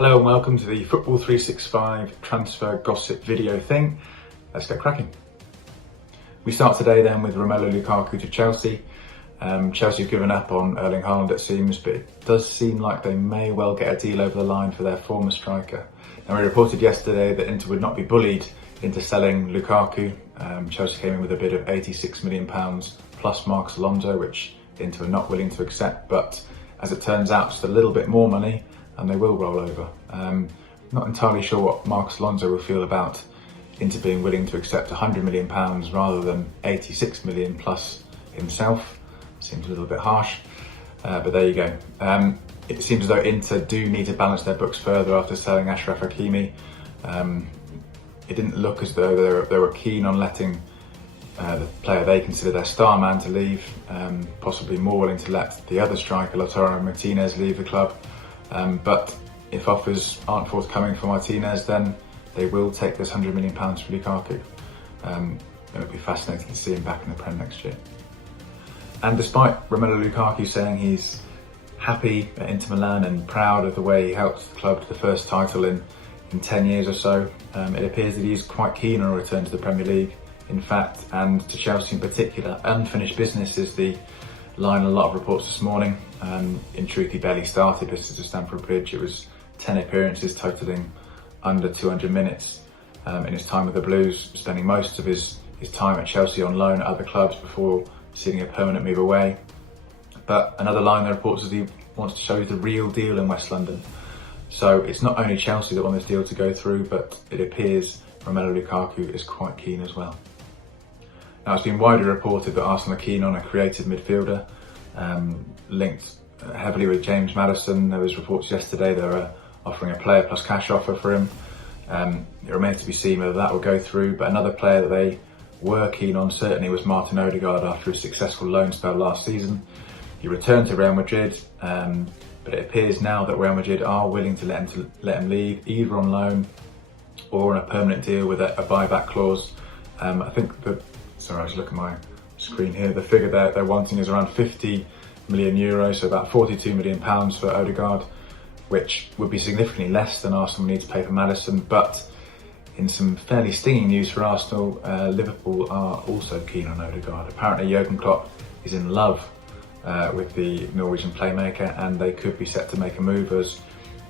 Hello and welcome to the Football 365 transfer gossip video thing. Let's get cracking. We start today then with Romelu Lukaku to Chelsea. Chelsea have given up on Erling Haaland, it seems, but it does seem like they may well get a deal over the line for their former striker. Now, we reported yesterday that Inter would not be bullied into selling Lukaku. Chelsea came in with a bid of £86 million plus Marcos Alonso, which Inter are not willing to accept, but as it turns out, just a little bit more money and they will roll over. Not entirely sure what Marcos Alonso will feel about Inter being willing to accept £100 million rather than 86 million plus himself. Seems a little bit harsh, but there you go. It seems as though Inter do need to balance their books further after selling Achraf Hakimi. It didn't look as though they were keen on letting the player they consider their star man to leave, possibly more willing to let the other striker, Lautaro Martinez, leave the club. But if offers aren't forthcoming for Martinez, then they will take this £100 million for Lukaku. It'll be fascinating to see him back in the Prem next year. And despite Romelu Lukaku saying he's happy at Inter Milan and proud of the way he helped the club to the first title in 10 years or so, it appears that he's quite keen on a return to the Premier League, in fact, and to Chelsea in particular. Unfinished business is the line in a lot of reports this morning. In truth, he barely started visits to Stamford Bridge. It was 10 appearances totalling under 200 minutes in his time with the Blues, spending most of his time at Chelsea on loan at other clubs before seeing a permanent move away. But another line in the reports is he wants to show you the real deal in West London. So it's not only Chelsea that want this deal to go through, but it appears Romelu Lukaku is quite keen as well. Now, it's been widely reported that Arsenal are keen on a creative midfielder, linked heavily with James Maddison. There was reports yesterday they were offering a player plus cash offer for him. It remains to be seen whether that will go through, but another player that they were keen on certainly was Martin Odegaard after his successful loan spell last season. He returned to Real Madrid, but it appears now that Real Madrid are willing to let him leave, either on loan or on a permanent deal with a buyback clause. I think sorry, I was looking at my screen here. The figure they're wanting is around 50 million euros, so about £42 million for Odegaard, which would be significantly less than Arsenal need to pay for Maddison. But in some fairly stinging news for Arsenal, Liverpool are also keen on Odegaard. Apparently Jurgen Klopp is in love with the Norwegian playmaker, and they could be set to make a move as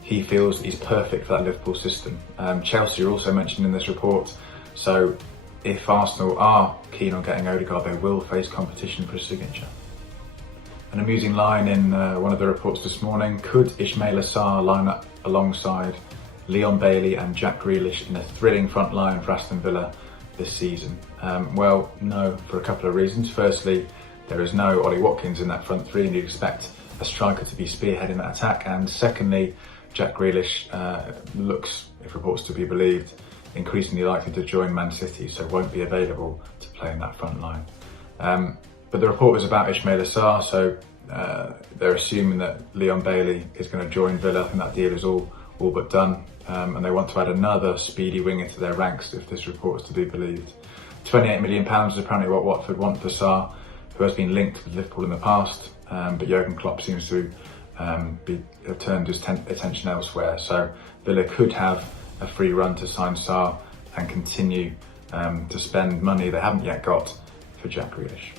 he feels he's perfect for that Liverpool system. Chelsea are also mentioned in this report, so if Arsenal are keen on getting Odegaard, they will face competition for his signature. An amusing line in one of the reports this morning: could Ismail Assar line up alongside Leon Bailey and Jack Grealish in a thrilling front line for Aston Villa this season? Well, no, for a couple of reasons. Firstly, there is no Ollie Watkins in that front three, and you'd expect a striker to be spearheading that attack. And secondly, Jack Grealish looks, if reports to be believed, increasingly likely to join Man City, so won't be available to play in that front line. But the report was about Ismail Assar, so they're assuming that Leon Bailey is going to join Villa. I think that deal is all but done, and they want to add another speedy winger to their ranks if this report is to be believed. £28 million is apparently what Watford want for Sarr, who has been linked with Liverpool in the past, but Jurgen Klopp seems to have turned his attention elsewhere. So Villa could have a free run to sign Sarr and continue to spend money they haven't yet got for Jack Grealish.